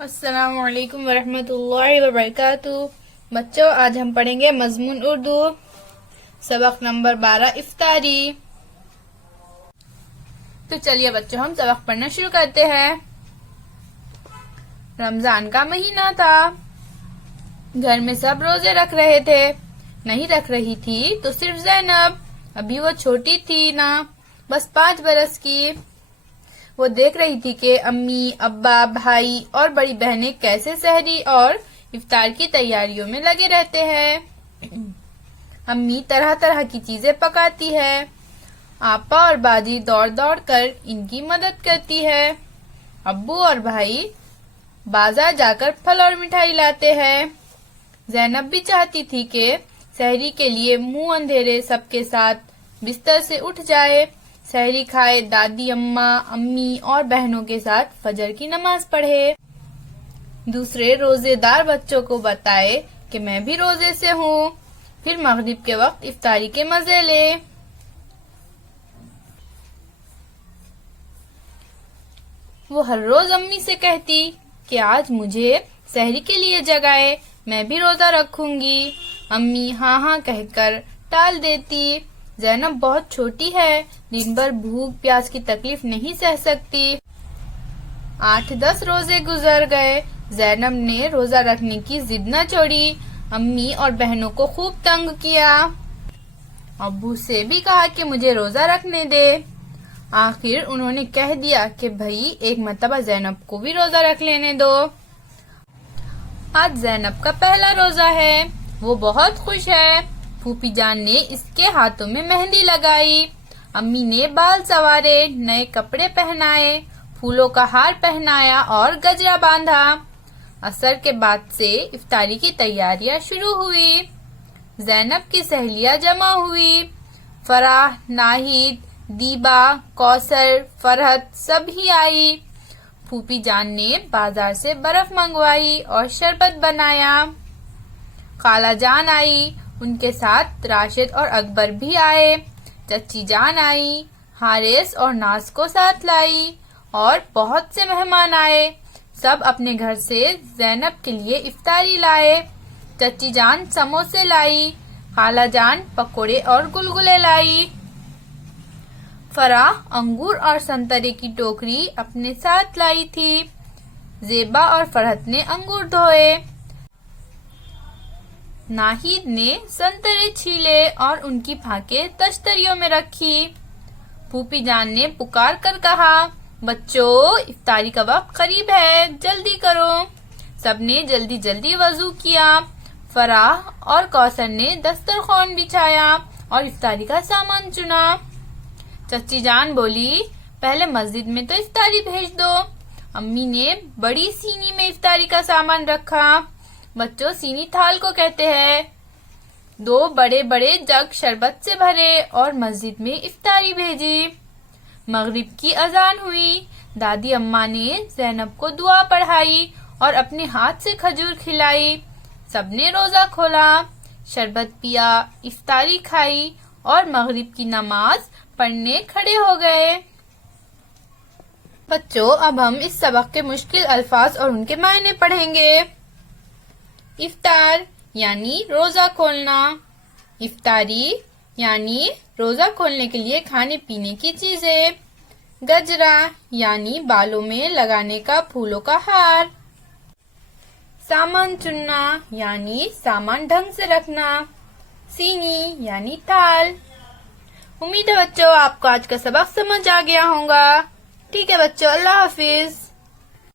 السلام علیکم ورحمۃ اللہ وبرکاتہ۔ بچوں، آج ہم پڑھیں گے مضمون اردو، سبق نمبر 12 افطاری۔ تو چلیے بچوں، ہم سبق پڑھنا شروع کرتے ہیں۔ رمضان کا مہینہ تھا، گھر میں سب روزے رکھ رہے تھے، نہیں رکھ رہی تھی تو صرف زینب، ابھی وہ چھوٹی تھی نا، بس 5 برس کی۔ وہ دیکھ رہی تھی کہ امی، ابا، بھائی اور بڑی بہنیں کیسے سحری اور افطار کی تیاریوں میں لگے رہتے ہیں۔ امی طرح طرح کی چیزیں پکاتی ہے، آپا اور باجی دوڑ دوڑ کر ان کی مدد کرتی ہے، ابو اور بھائی بازار جا کر پھل اور مٹھائی لاتے ہیں۔ زینب بھی چاہتی تھی کہ سحری کے لیے منہ اندھیرے سب کے ساتھ بستر سے اٹھ جائے، سحری کھائے، دادی اماں، امی اور بہنوں کے ساتھ فجر کی نماز پڑھے، دوسرے روزے دار بچوں کو بتائے کہ میں بھی روزے سے ہوں، پھر مغرب کے وقت افطاری کے مزے لے۔ وہ ہر روز امی سے کہتی کہ آج مجھے سحری کے لیے جگائے، میں بھی روزہ رکھوں گی۔ امی ہاں ہاں کہہ کر ٹال دیتی۔ زینب بہت چھوٹی ہے، دن بھر بھوک پیاس کی تکلیف نہیں سہ سکتی۔ 8-10 روزے گزر گئے، زینب نے روزہ رکھنے کی ضد نہ چھوڑی، امی اور بہنوں کو خوب تنگ کیا، ابو سے بھی کہا کہ مجھے روزہ رکھنے دے۔ آخر انہوں نے کہہ دیا کہ بھائی ایک مرتبہ زینب کو بھی روزہ رکھ لینے دو۔ آج زینب کا پہلا روزہ ہے، وہ بہت خوش ہے۔ پھوپھی جان نے اس کے ہاتھوں میں مہندی لگائی، امی نے بال سنوارے، نئے کپڑے پہنائے، پھولوں کا ہار پہنایا اور گجرا باندھا۔ عصر کے بعد سے افطاری کی تیاریاں شروع ہوئی۔ زینب کی سہیلیاں جمع ہوئی، فرح، ناہید، دیبا، کوثر، فرحت سب ہی آئی۔ پھوپھی جان نے بازار سے برف منگوائی اور شربت بنایا۔ خالہ جان آئی، ان کے ساتھ راشد اور اکبر بھی آئے۔ چچی جان آئی، حارث اور ناز کو ساتھ لائی اور بہت سے مہمان آئے۔ سب اپنے گھر سے زینب کے لیے افطاری لائے۔ چچی جان سموسے لائی، خالہ جان پکوڑے اور گلگلے لائی۔ فرح انگور اور سنترے کی ٹوکری اپنے ساتھ لائی تھی۔ زیبا اور فرحت نے انگور دھوئے، ناہید نے سنترے چھیلے اور ان کی پھاکیں تشتریوں میں رکھی۔ پھوپھی جان نے پکار کر کہا، بچوں افطاری کا وقت قریب ہے، جلدی کرو۔ سب نے جلدی جلدی وضو کیا۔ فرح اور کوثر نے دسترخوان بچھایا اور افطاری کا سامان چنا۔ چچی جان بولی، پہلے مسجد میں تو افطاری بھیج دو۔ امی نے بڑی سینی میں افطاری کا سامان رکھا۔ بچوں، سینی تھال کو کہتے ہیں۔ 2 بڑے بڑے جگ شربت سے بھرے اور مسجد میں افطاری بھیجی۔ مغرب کی اذان ہوئی، دادی اماں نے زینب کو دعا پڑھائی اور اپنے ہاتھ سے کھجور کھلائی۔ سب نے روزہ کھولا، شربت پیا، افطاری کھائی اور مغرب کی نماز پڑھنے کھڑے ہو گئے۔ بچوں، اب ہم اس سبق کے مشکل الفاظ اور ان کے معنی پڑھیں گے۔ افطار یعنی روزہ کھولنا، افطاری یعنی روزہ کھولنے کے لیے کھانے پینے کی چیزیں، گجرا یعنی بالوں میں لگانے کا پھولوں کا ہار، سامان چننا یعنی سامان ڈھنگ سے رکھنا، سینی یعنی تھال۔ امید ہے بچوں آپ کو آج کا سبق سمجھ آ گیا ہوگا۔ ٹھیک ہے بچوں، اللہ حافظ۔